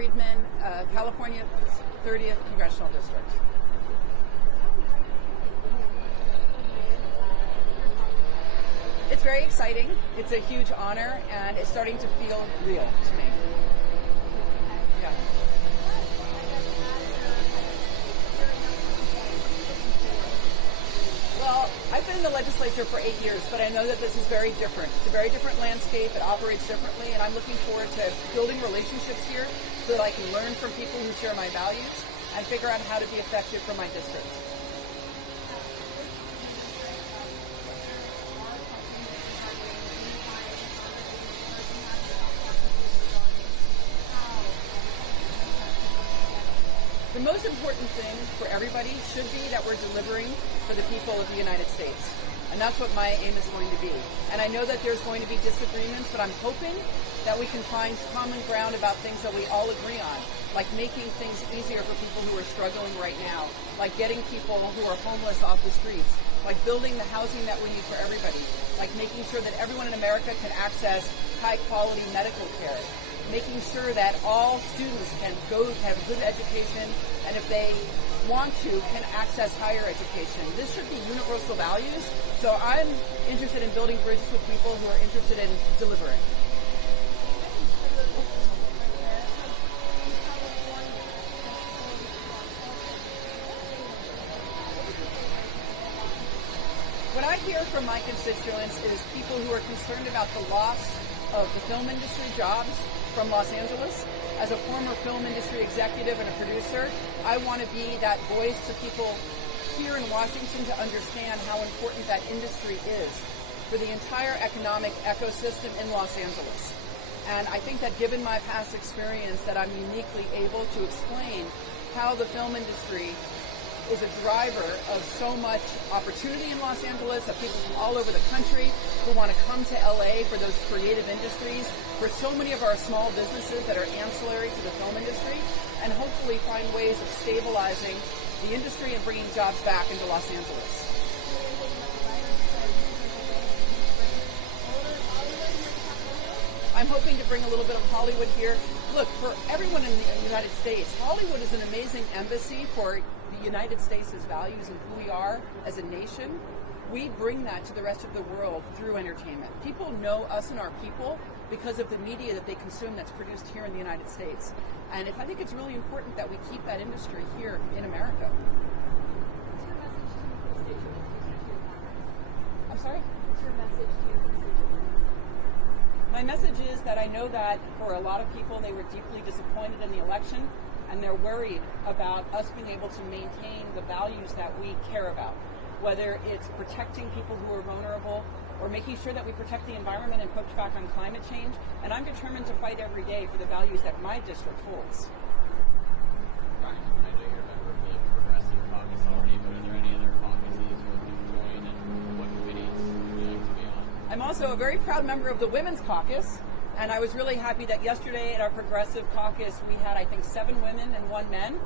Friedman, California 30th Congressional District. It's very exciting. It's a huge honor, and it's starting to feel real to me. Yeah. Well, I've been in the legislature for 8 years, but I know that this is very different. It's a very different landscape. It operates differently, and I'm looking forward to building relationships here so that I can learn from people who share my values and figure out how to be effective for my district. The most important thing for everybody should be that we're delivering for the people of the United States. And that's what my aim is going to be. And I know that there's going to be disagreements, but I'm hoping that we can find common ground about things that we all agree on, like making things easier for people who are struggling right now, like getting people who are homeless off the streets, like building the housing that we need for everybody, like making sure that everyone in America can access high-quality medical care, making sure that all students can go have a good education, and if they want to, can access higher education. This should be universal values, so I'm interested in building bridges with people who are interested in delivering. What I hear from my constituents is people who are concerned about the loss of the film industry jobs from Los Angeles. As a former film industry executive and a producer, I want to be that voice to people here in Washington to understand how important that industry is for the entire economic ecosystem in Los Angeles. And I think that given my past experience that I'm uniquely able to explain how the film industry is a driver of so much opportunity in Los Angeles, of people from all over the country who want to come to LA for those creative industries, for so many of our small businesses that are ancillary to the film industry, and hopefully find ways of stabilizing the industry and bringing jobs back into Los Angeles. I'm hoping to bring a little bit of Hollywood here. Look, for everyone in the United States, Hollywood is an amazing embassy for the United States' values and who we are as a nation. We bring that to the rest of the world through entertainment. People know us and our people because of the media that they consume that's produced here in the United States. And I think it's really important that we keep that industry here in America. What's your message to your constituents? I'm sorry? What's your message to your constituents? My message is that I know that for a lot of people, they were deeply disappointed in the election, and they're worried about us being able to maintain the values that we care about, whether it's protecting people who are vulnerable or making sure that we protect the environment and push back on climate change. And I'm determined to fight every day for the values that my district holds. Brian, I know you're a member of the Progressive Caucus already, but are there any other caucuses you're looking to join, and what committees would you like to be on? I'm also a very proud member of the Women's Caucus, and I was really happy that yesterday at our Progressive Caucus we had, I think, 7 women and 1 man.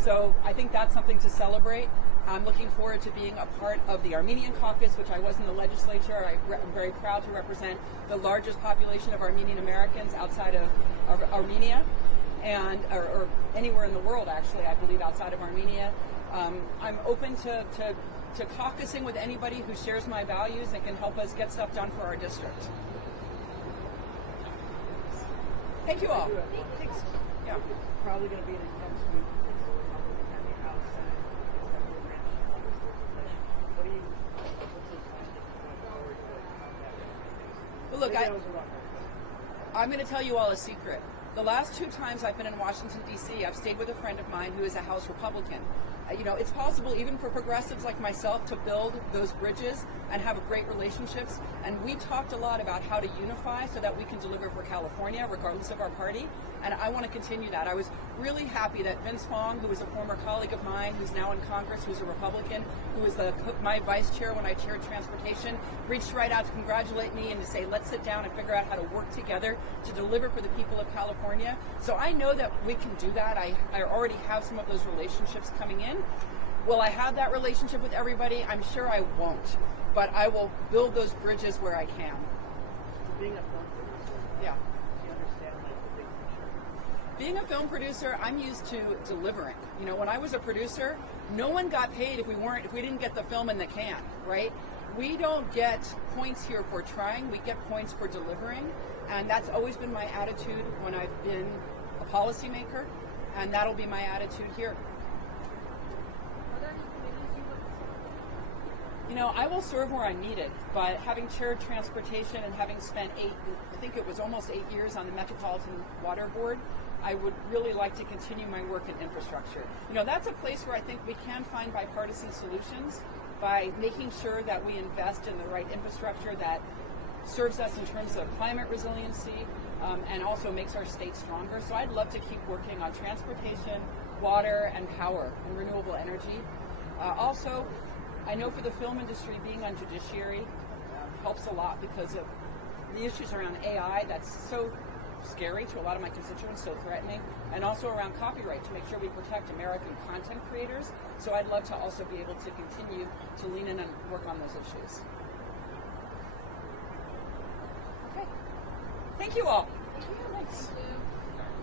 So I think that's something to celebrate. I'm looking forward to being a part of the Armenian Caucus, which I was in the legislature. I'm very proud to represent the largest population of Armenian Americans outside of Armenia, and or anywhere in the world, actually, I believe, outside of Armenia. I'm open to caucusing with anybody who shares my values and can help us get stuff done for our district. Thank you all. Thanks. Yeah. Probably going to be an intense week for the Republican and the House Senate executive branch legislation. What do you, what's the plan going forward to combat that? Well, look, Maybe that was a rough one. I'm going to tell you all a secret. The last 2 times I've been in Washington, D.C., I've stayed with a friend of mine who is a House Republican. You know, it's possible even for progressives like myself to build those bridges and have great relationships. And we talked a lot about how to unify so that we can deliver for California, regardless of our party. And I want to continue that. I was really happy that Vince Fong, who was a former colleague of mine, who's now in Congress, who's a Republican, who was my vice chair when I chaired transportation, reached right out to congratulate me and to say, let's sit down and figure out how to work together to deliver for the people of California. So I know that we can do that. I already have some of those relationships coming in. Will I have that relationship with everybody? I'm sure I won't. But I will build those bridges where I can. Being a film producer, Yeah. do you understand like the big picture? being a film producer, I'm used to delivering. You know, when I was a producer, no one got paid if we didn't get the film in the can, right? We don't get points here for trying, we get points for delivering, and that's always been my attitude when I've been a policymaker, and that'll be my attitude here. Are there any committees you look to? You know, I will serve where I'm needed, but having chaired transportation and having spent I think it was almost 8 years on the Metropolitan Water Board, I would really like to continue my work in infrastructure. You know, that's a place where I think we can find bipartisan solutions by making sure that we invest in the right infrastructure that serves us in terms of climate resiliency and also makes our state stronger. So I'd love to keep working on transportation, water, and power and renewable energy. Also, I know for the film industry, being on judiciary helps a lot because of the issues around AI that's so scary to a lot of my constituents, so threatening, and also around copyright to make sure we protect American content creators. So I'd love to also be able to continue to lean in and work on those issues. Okay. Thank you all. Thanks.